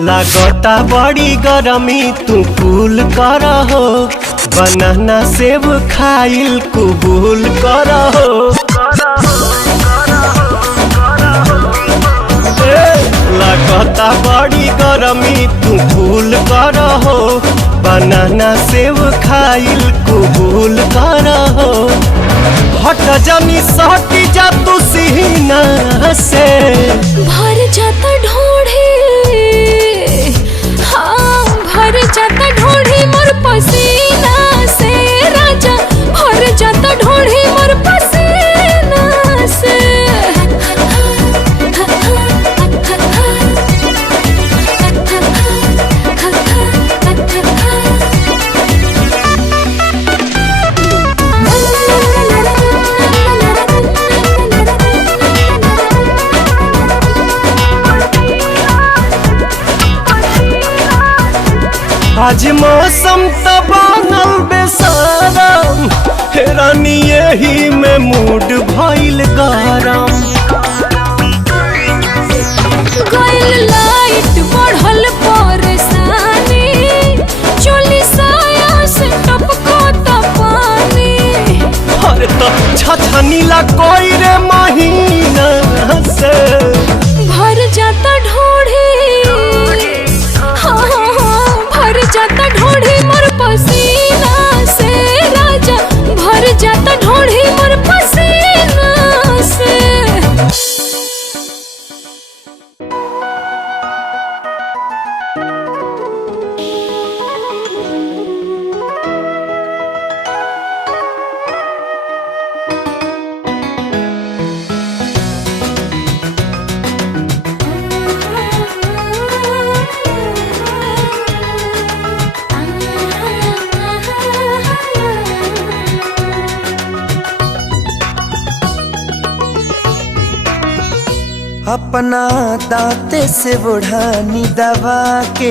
लागता बड़ी गरमी तू कूल कर हो, बनाना सेब खाइल कबूल कर हो। लागता बड़ी गरमी तू कूल कर हो, बनाना सेब खाइल कबूल कर हो। हट जमी सटी जा तू सीना से, भर जाता ढोढ़ी, हाँ भर जाता ढोढ़ी मोर पसीना से राजा, भर जाता ढोढ़ी मोर पसीना से। आज मौसम तो बनल बेसारम, रानी यही में मूड भइल गरम। गइल लाइट बढ़ल परेशानी, चोली साया से टपको त पानी। अरे तो छछनीला कोई रे महीना से, भर जाता ढोढ़ी, भर जाता ढोढ़ी मोर पसीना से राजा, भर जाता ढोढ़ी मोर पसीना से। अपना दांते से बुढ़ानी दबा के,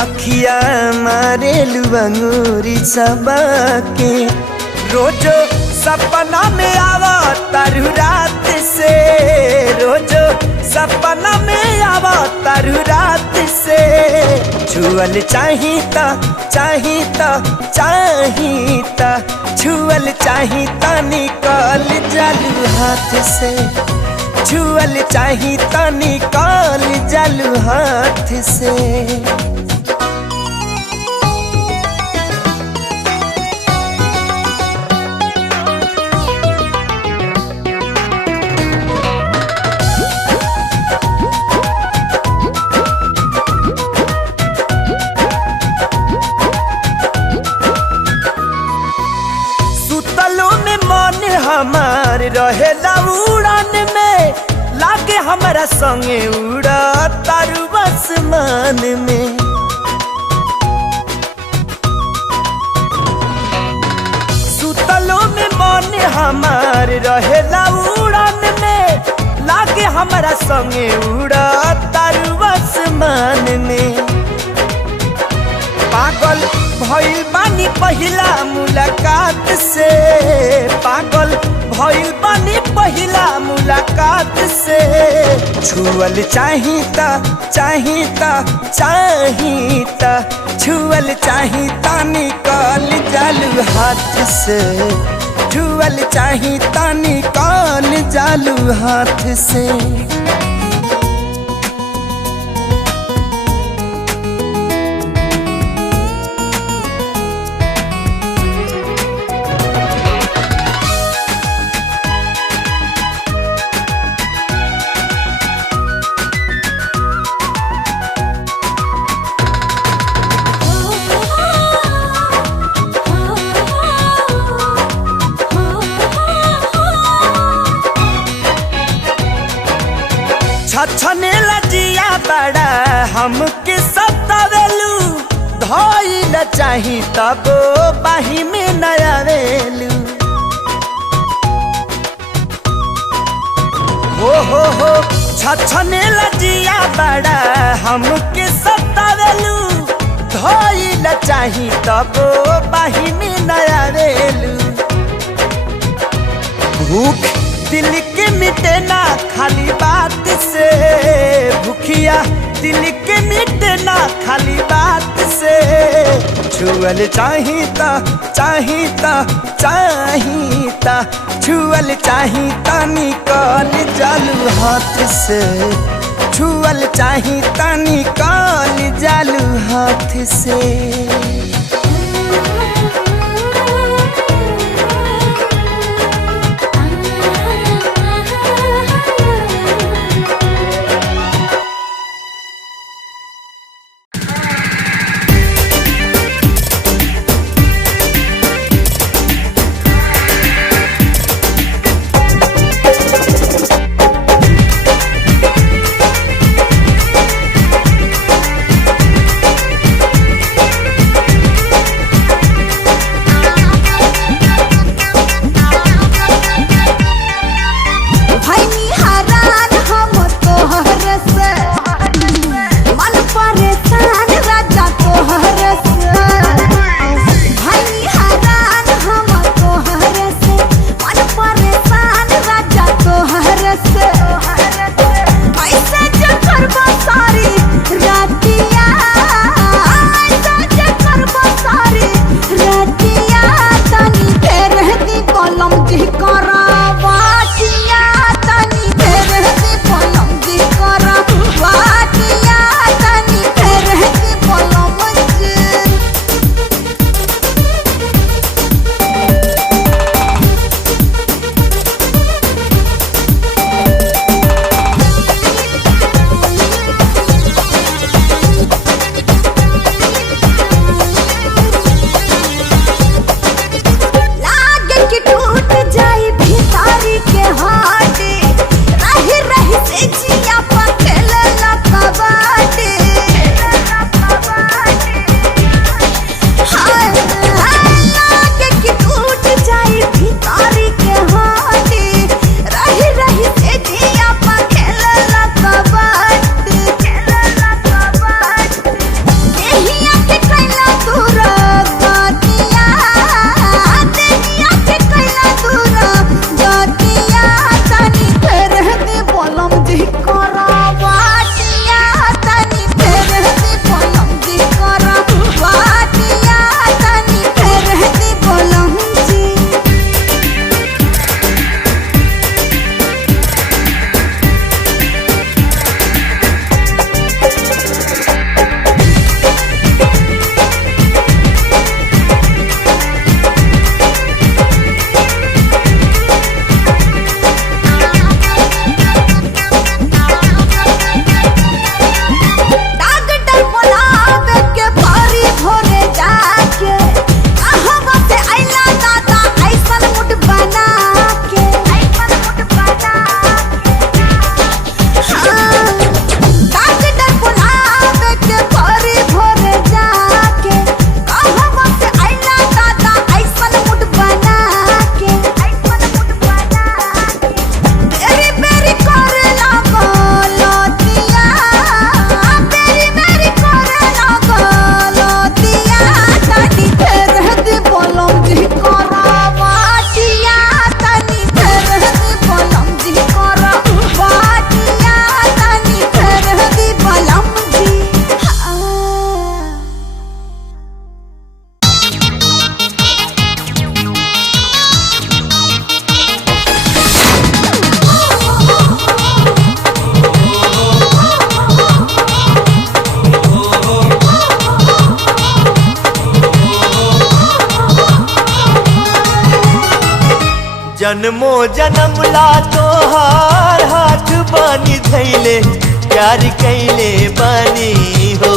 अखिया मारे अंगूरी सबा के। रोजो सपना में आवा तारू रात से, रोजो सपना में आवा तारू रात से। छुअल चाहिता चाहिता चाहिता, छुअल चाहिता निकाल जालू हाथ से, छुअल चाही त निकाल जालू हाथ से। सुतलो में मन हमार रहेला उड़ान में, लागे हमारा संगे उड़ा तारू आसमान में। सुतलो में मन हमार रहेला उड़ान में, लागे हमारा संगे उड़ा तारू आसमान में। पागल भइल बानी पहिला मुलाकात से, पागल भइल बानी पहिला मुलाकात से। छुअल चाहिता चाहिता चाहिता, छुअल चाहिता निकाल जालू हाथ से, छुअल चाहिता निकाल जालू हाथ से। छछने लजिया बड़ा हमके सतावेलू, धइल चाही तब बाही में नया वेलू। हो छछने लजिया बड़ा हमके सतावेलू, धइल चाही तब बाही में नया वेलू। भूख दिल के मिटे ना खाली बात से, भूखिया दिल के मिटे ना खाली बात से। छुअल चाहिता चाहिता चाहिता छुअल चाहिता निकाल जालू हाथ से। छुअल चाहिता निकाल जालू हाथ से। जन्मो जन्म ला तोहार हाथ बानी धैले प्यार कैले बानी हो।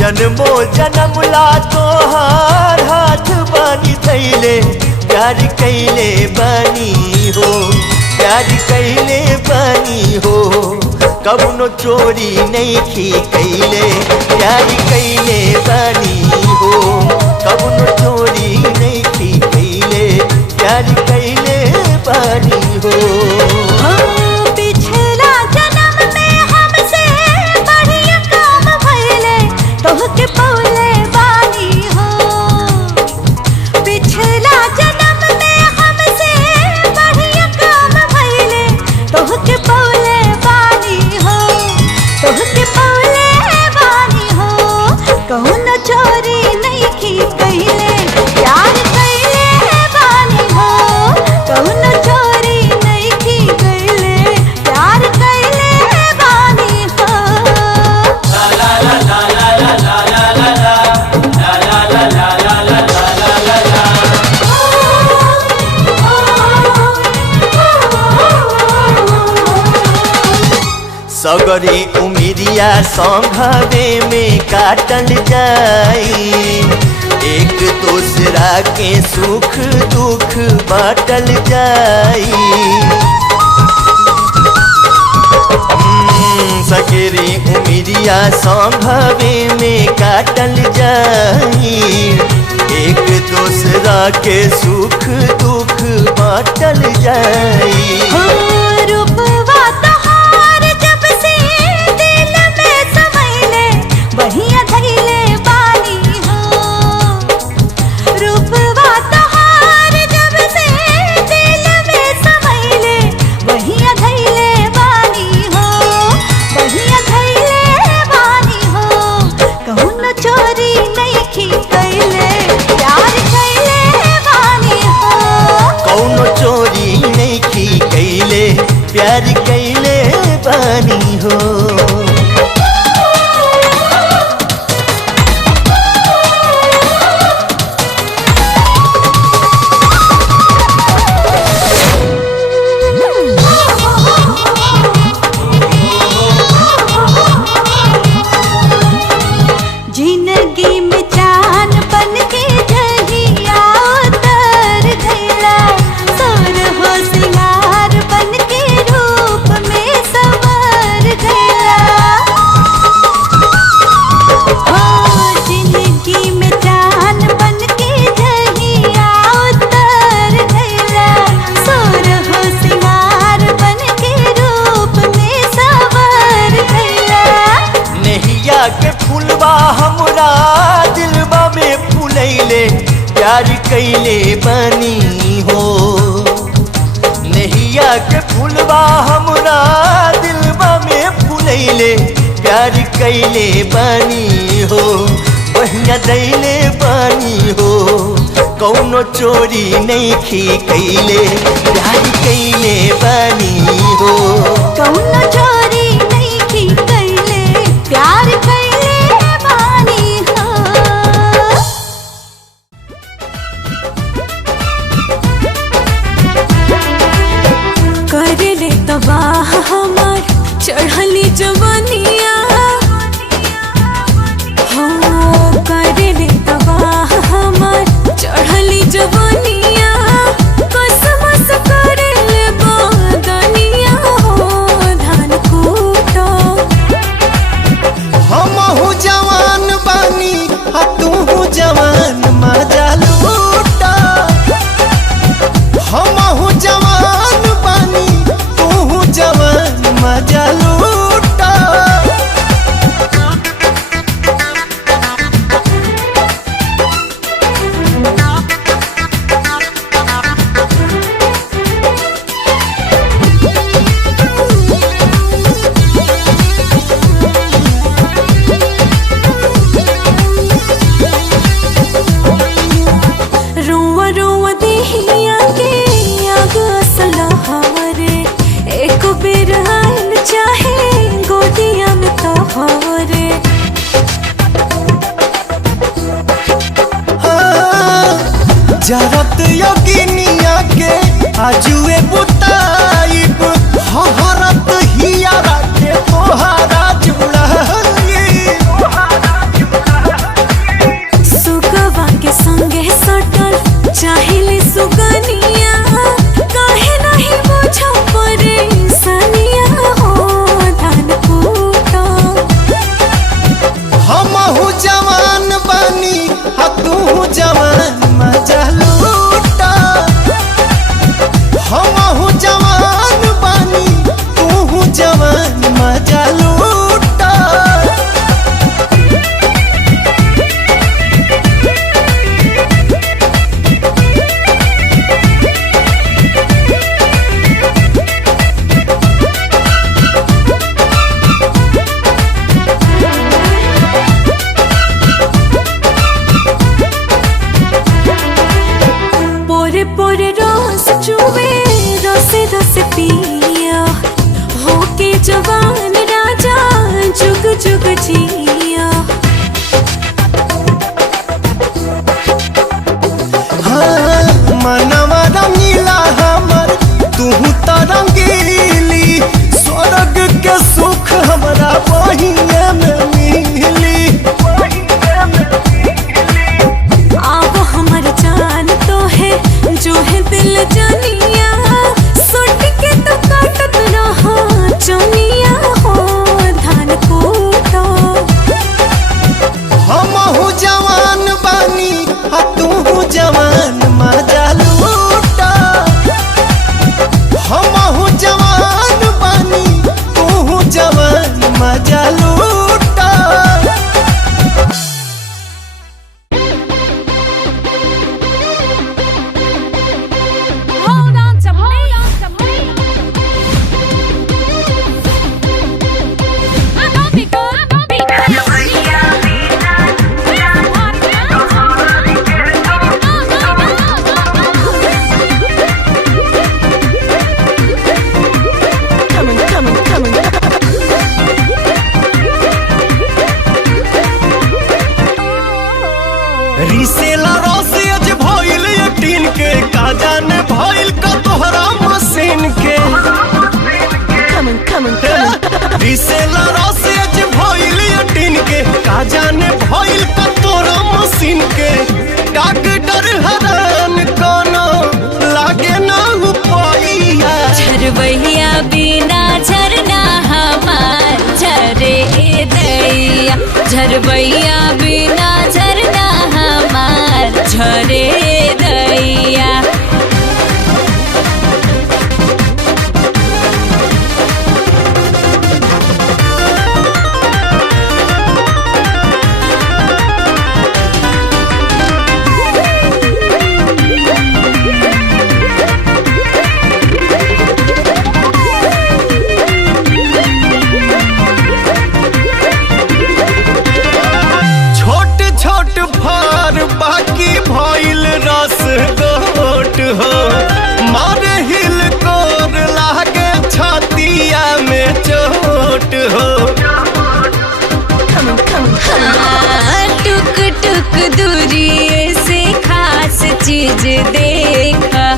जन्मो जन्म ला तोहार हाथ बानी धैले प्यार कैले बानी हो। प्यार कैले बानी हो कबनो चोरी नहीं की कैले प्यार कैले बानी हो। कबनो चोरी नहीं की कैले प्यार कैले बानी हो। पिछला जन्म में हमसे बढ़िया काम भइले तोहके पौले बानी हो। पिछला जन्म में हमसे बढ़िया काम भइले तोहके पौले बानी हो। सगरी उमिरिया संघवे में काटल जाई, एक दूसरा के सुख दुख बाटल जाई। सगरी उमिरिया संघवे में काटल जाई, एक दूसरा के सुख दुख बाटल जाई। रूपवा तोहार जब से दिल में समैले बढ़िया धैले बानी हो। रूपवा तोहार जब से दिल में समैले बढ़िया धैले बानी हो, बढ़िया धैले बानी हो। कहूँ न चोरी नइखी कैले प्यार कैले बानी हो। कौनो चोरी नइखी कैले प्यार कैले बानी हो। जिंदगी में चांद बन के जहिया उतर गइला, सोर हो सिंगार बन के रूप में संवर गइला। हो जिंदगी में चांद बन के जहिया उतर गइला, सोर हो सिंगार बन के रूप में संवर गइला। नैया के फुलवा हमरा दिलवा में फुलैले प्यार कैले बानी हो। नैया के फुलवा हमरा दिलवा में फुलैले प्यार कैले बानी हो, बढ़िया दैले बानी हो। कौनो चोरी नइखी कैले प्यार कैले बानी हो। कौनो चोरी नइखी कैले प्यार कैले बानी हो। करले तबाह हमार चढ़ली जवनिया हो। करले तबाह हमार चढ़ली जवनिया, कसमस करले बदनिया हो। धान कूटो हमहू जवान बानी आ तूहू जवान मजा लूटा। हमहू जवान बानी तूहू जवान मजा लूटा। पीसेला रसेज भइल टिन के का जाने भइल का तोरा मशीन के डॉक्टर हरान कोनो लागे ना उपाइया झरबैया बिना झरना हमार झरे दैया झरबैया बिना झरना हमार झरे दैया बाकी भइल रस गोट हो मारे हिल कोर लागे छतिया में चोट हो टुक टुक दूरी से खास चीज देखा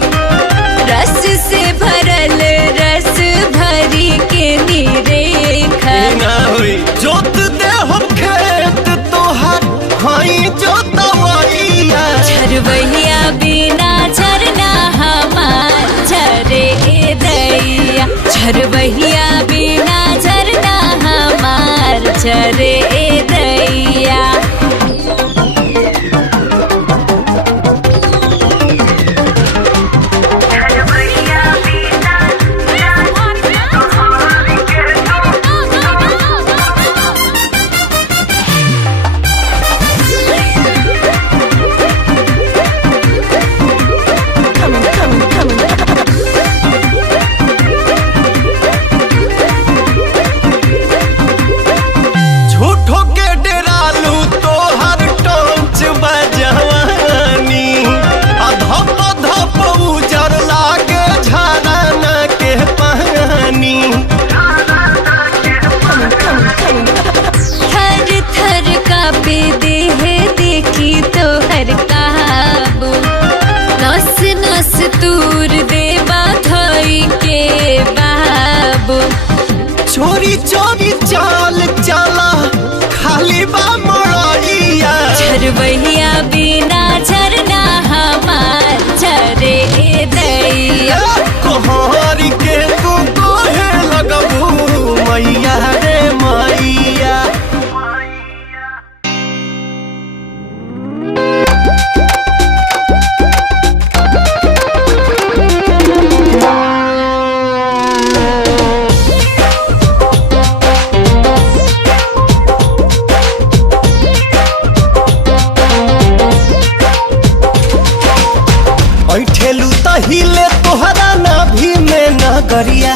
रस से भरल रस भरी के निरेखा ना होई जोत दे हम खेत तोहर हई जोतवैया झरबैया बिना झरना हमार झरे दैया झरबैया बिना झरना हमार झरे दैया तूर देवा धई के बाबू चोरी चोरी चाल चला खाली बा मड़ैया झरबैया बिना झरना हमार झरे दैया कोहरी के तू कोहे लगबू मैया रे मैया ऐठेलू तहिले तोहरा नाभि में नगरिया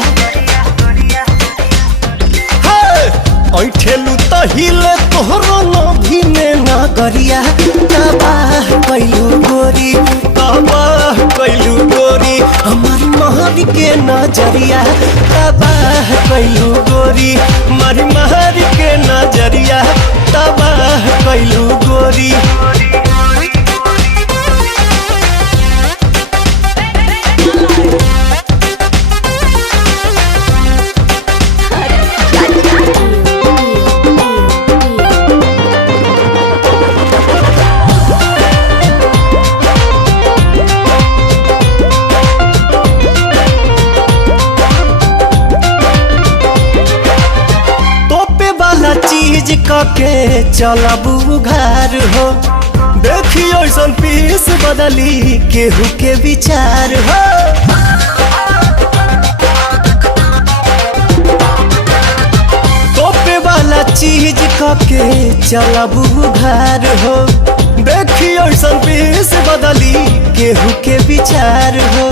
ऐठेलू तहिले तोहरा नाभि में नगरिया तबाह कैलू गोरी तबाह कैलू गोरी हमार महर के नजरिया तबाह कैलू गोरी हमारी महर के नजरिया तबाह कैलू गोरी चीज के चलबू घर हो देखियो ऐसन पीस बदली केहू के विचार हो तोपे वाला चीज के चलबू घर हो देखियो ऐसन पीस बदली केहू के विचार हो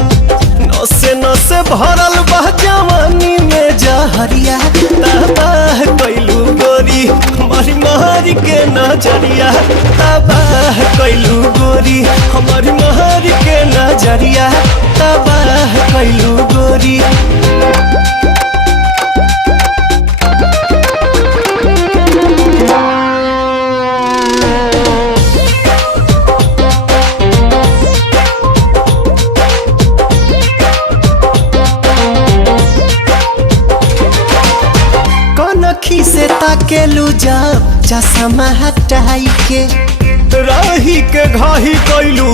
नसे नसे भरल बा जवानी में जहरिया तबाह कैलू गोरी हमारी महर के नजरिया तबाह कैलू गोरी हमारी महर के नजरिया तबाह कैलू गोरी ताकेलू जब चश्मा हटाई के राही के घाही कैलू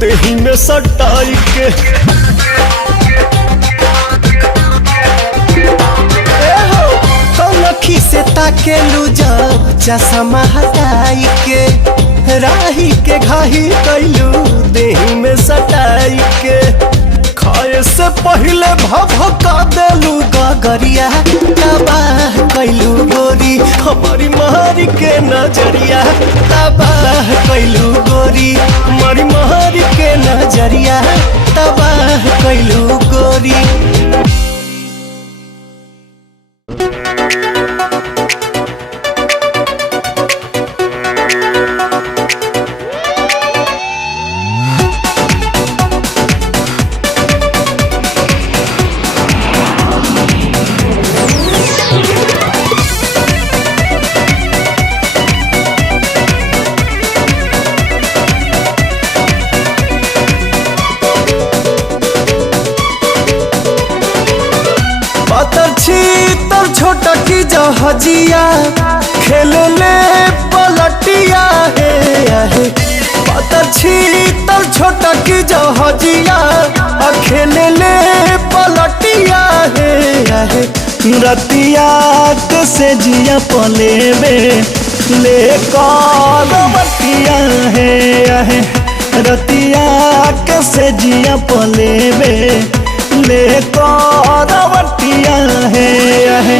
देही में सटाई के कनखी से ताकेलू जब चश्मा हटाई के राही के घाही कैलू देही में सटाई के खाए से पहले भभका देलू गगरिया तबाह कैलू गोरी हमारी मारी के नजरिया तबाह कैलू गोरी हमारी मारी के नजरिया तबाह कैलू गोरी। छोटा की जहाजिया खेले ले पलटिया है पता छीतर छोटा की जहाजिया खेले ले पलटिया है रतिया के से जिया पले में ले बटिया है रतिया के से जिया पले में ले बटिया है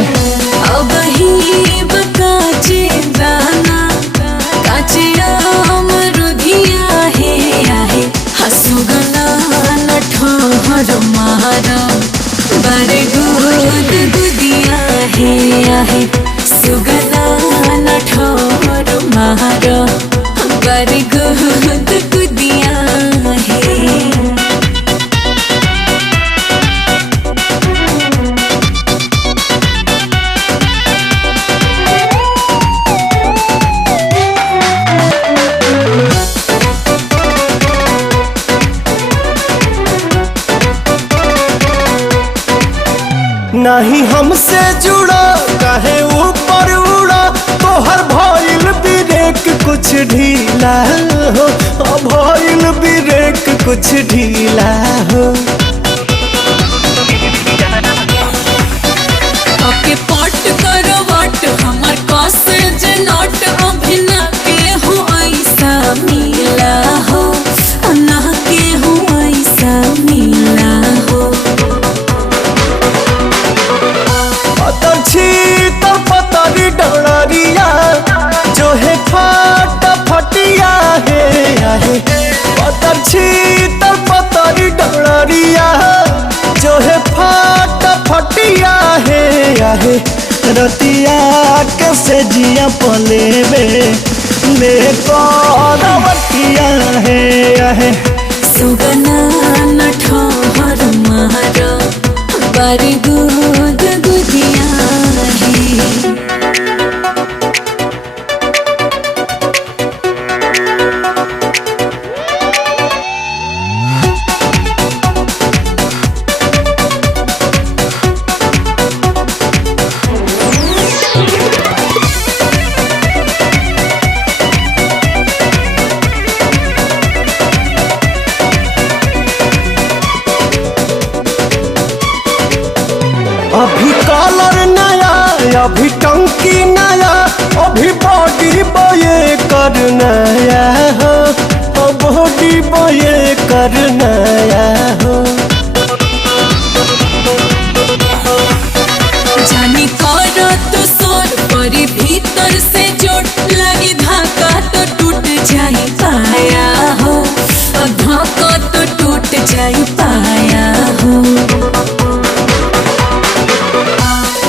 अब ही बकाचे दाना काचे अमरुधिया है हसुगना नठोर मारा बारे गुद गुदिया है सुगना नठोर मारा बारे गुद गुदिया है। नहीं हमसे जुड़ा कहे ऊपर उड़ा तो हर भइल ब्रेक कुछ ढीला हो भइल ब्रेक कुछ ढीला हो ओके पट करो वट हमर कॉसेज नॉट अभिना के हो ऐसा मिला हो ना के हो ऐसा मिला हो पतरी डरिया जो है फटिया है पतर छीतर पतरी डरिया जो है फटिया है रतिया के से जिया पले में ले बटिया है सुगना नठोर मारो बारी गुद गुदिया है। अभी कलर नया अभी टंकी नया अभी बॉडी बये कर नया हो बॉडी बये कर नया हो जानी करो तो सोर परी भीतर से चोट लगी धाका तो टूट जाई पाया हो धाका तो टूट जाई पाया हो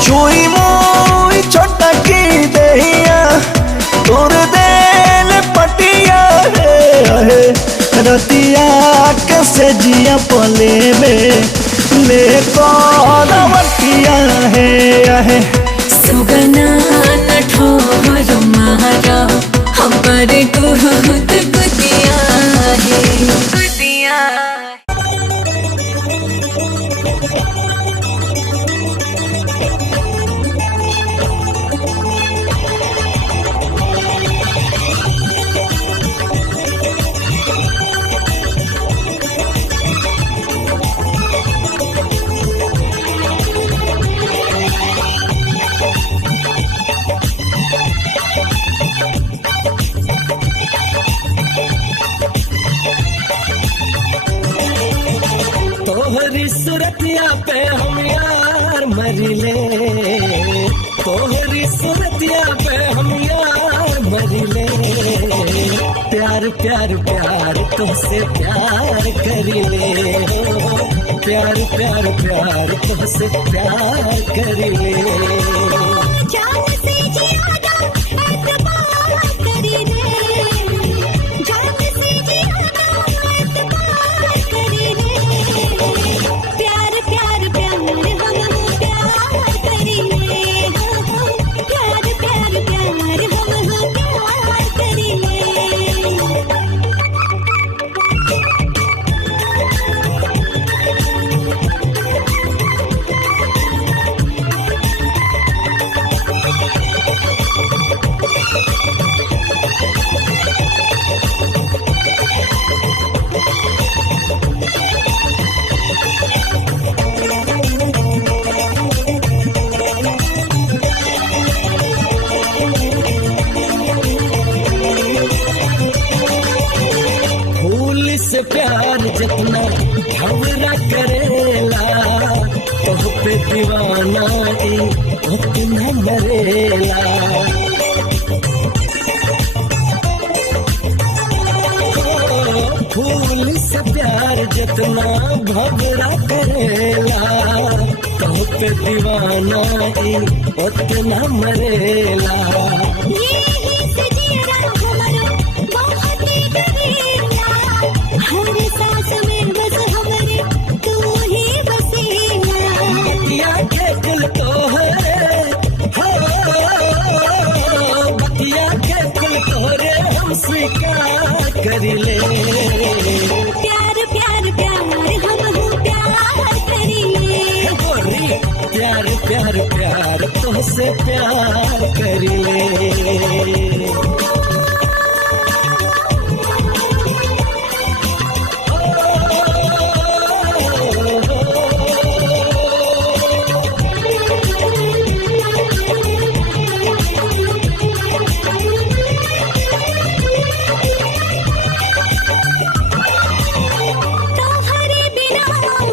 चोई मोई छोटा की दहिया तोर देल पटिया है रतिया के से जिया पले में ले बटिया है सुगना नठोर मारा हमर गुद गुदिया है। मरिले तोहरी सूरतिया पे हम यार मरिले प्यार प्यार प्यार तुझसे प्यार करिले प्यार प्यार प्यार तुझसे प्यार करिले जान से ज्यादा एतबार करिले जान से ज्यादा एतबार करिले प्यार प्यार प्यार हम प्यार करिले प्यार प्यार प्यार हम प्यार करिले फूल से प्यार जितना भंवरा करेला तोह पे दीवाना उतना मरेला फूल से प्यार जितना भंवरा करेला तोह पे दीवाना उतना मरेला यही सजीरा हमारा बहुत ही करीला हर सांस में बस हमारे तू ही बसेला बतिया के दिल तो है बतिया के दिल तोरे हम स्वीकार करिले प्यार प्यार प्यार हम प्यार करिले गोरी प्यार प्यार प्यार तुझसे प्यार करिले तोहरे बिना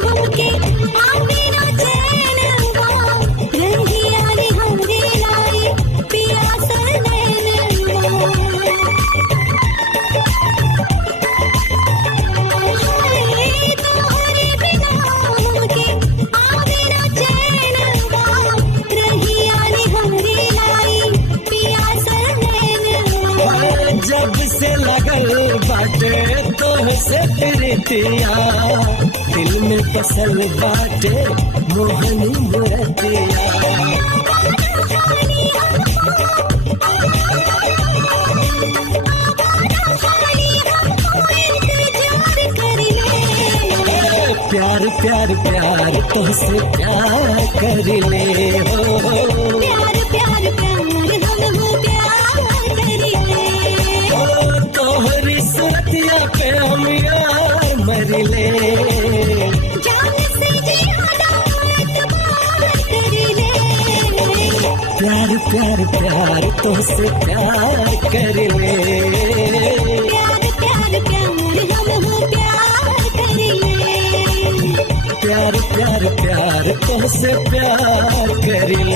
हमके आवे ना चैनवा रंगिया रे हमरे लाए पियास नैनवा तोहरे बिना हमके आवे ना चैनवा रंगिया रे हमरे लाए पियास नैनवा जब से लगल बाटे तोहसे प्रीतिया दिल में बसल बाटे मोहनी मूर्तिया प्यार प्यार प्यार तुझसे प्यार करिले प्यार प्यार प्यार हम प्यार करिले तोहरी सूरतिया पे हम यार मरिले जान से ज्यादा एतबार करिले प्यार प्यार प्यार तुझसे प्यार करिले प्यार प्यार प्यार हम प्यार करिले प्यार प्यार प्यार तुझसे प्यार करिले